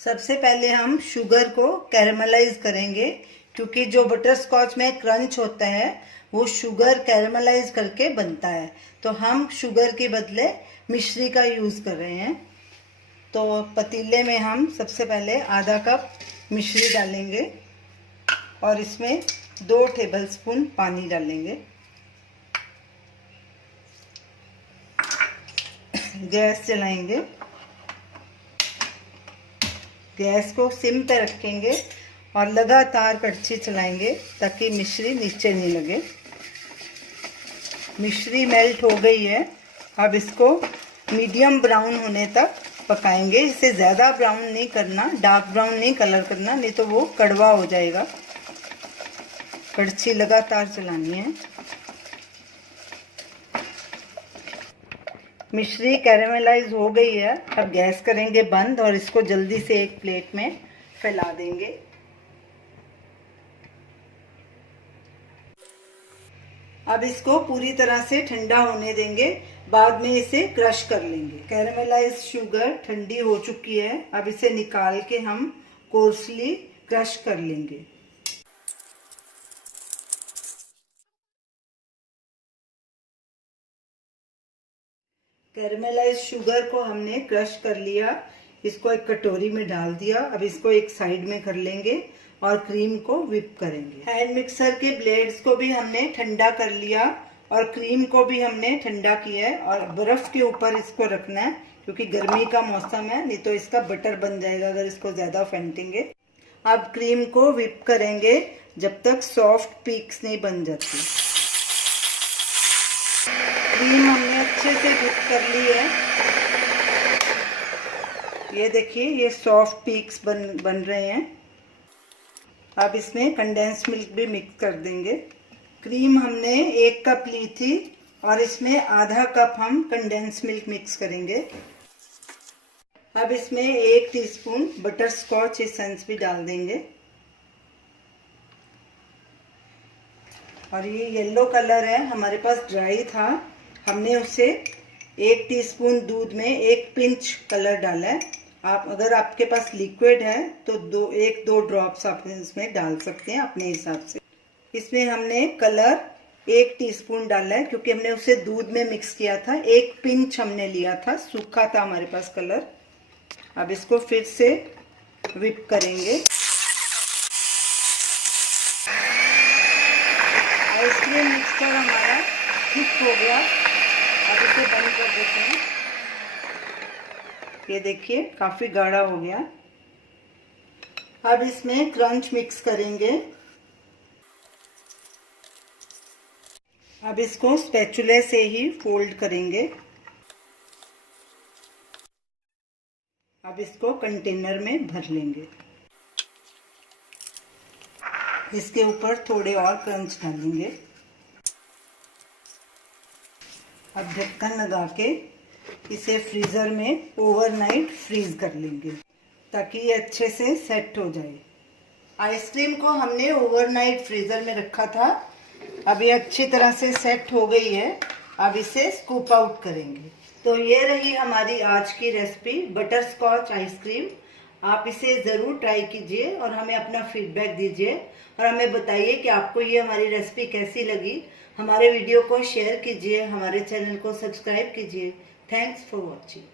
सबसे पहले हम शुगर को कैरमलाइज करेंगे, क्योंकि जो बटर स्कॉच में क्रंच होता है वो शुगर कैरमलाइज करके बनता है। तो हम शुगर के बदले मिश्री का यूज़ कर रहे हैं। तो पतीले में हम सबसे पहले आधा कप मिश्री डालेंगे और इसमें 2 टेबलस्पून पानी डालेंगे। गैस चलाएंगे, गैस को सिम पे रखेंगे और लगातार कड़छी चलाएंगे ताकि मिश्री नीचे नहीं लगे। मिश्री मेल्ट हो गई है। अब इसको मीडियम ब्राउन होने तक पकाएंगे। इसे ज़्यादा ब्राउन नहीं करना, डार्क ब्राउन नहीं कलर करना, नहीं तो वो कड़वा हो जाएगा। कड़छी लगातार चलानी है। मिश्री कैरेमलाइज हो गई है। अब गैस करेंगे बंद और इसको जल्दी से एक प्लेट में फैला देंगे। अब इसको पूरी तरह से ठंडा होने देंगे, बाद में इसे क्रश कर लेंगे। कैरेमलाइज शुगर ठंडी हो चुकी है। अब इसे निकाल के हम कोर्सली क्रश कर लेंगे। कैरेमलाइज शुगर को हमने क्रश कर लिया, इसको एक कटोरी में डाल दिया। अब इसको एक साइड में कर लेंगे और क्रीम को व्हिप करेंगे। हैंड मिक्सर के ब्लेड्स को भी हमने ठंडा कर लिया और क्रीम को भी हमने ठंडा किया है। और बर्फ के ऊपर इसको रखना है, क्योंकि गर्मी का मौसम है, नहीं तो इसका बटर बन जाएगा अगर इसको ज़्यादा फेंटेंगे। अब क्रीम को व्हिप करेंगे जब तक सॉफ्ट पीक्स नहीं बन जाती। क्रीम हमने अच्छे से व्हिप कर ली है। ये देखिए, ये सॉफ्ट पीक्स बन रहे हैं। अब इसमें कंडेंस मिल्क भी मिक्स कर देंगे। क्रीम हमने 1 कप ली थी और इसमें आधा कप हम कंडेंस मिल्क मिक्स करेंगे। अब इसमें 1 टीस्पून बटर स्कॉच एसेंस भी डाल देंगे। और ये येलो कलर है, हमारे पास ड्राई था, हमने उसे 1 टीस्पून दूध में 1 पिंच कलर डाला है। आप अगर आपके पास लिक्विड है तो 1-2 ड्रॉप्स आप इसमें डाल सकते हैं अपने हिसाब से। इसमें हमने कलर 1 टीस्पून डाला है, क्योंकि हमने उसे दूध में मिक्स किया था। 1 पिंच हमने लिया था, सूखा था हमारे पास कलर। अब इसको फिर से व्हिप करेंगे। आइसक्रीम मिक्सचर हमारा थिक हो गया। अब इसे बंद कर देते हैं। ये देखिए, काफी गाढ़ा हो गया। अब इसमें क्रंच मिक्स करेंगे। अब इसको स्पैचुले से ही फोल्ड करेंगे। अब इसको कंटेनर में भर लेंगे। इसके ऊपर थोड़े और क्रंच डालेंगे। अब ढक्कन लगा के इसे फ्रीज़र में ओवरनाइट फ्रीज कर लेंगे, ताकि ये अच्छे से सेट हो जाए। आइसक्रीम को हमने ओवरनाइट फ्रीज़र में रखा था। अब ये अच्छी तरह से सेट हो गई है। अब इसे स्कूप आउट करेंगे। तो ये रही हमारी आज की रेसिपी, बटर स्कॉच आइसक्रीम। आप इसे ज़रूर ट्राई कीजिए और हमें अपना फीडबैक दीजिए और हमें बताइए कि आपको ये हमारी रेसिपी कैसी लगी। हमारे वीडियो को शेयर कीजिए, हमारे चैनल को सब्सक्राइब कीजिए। Thanks for watching.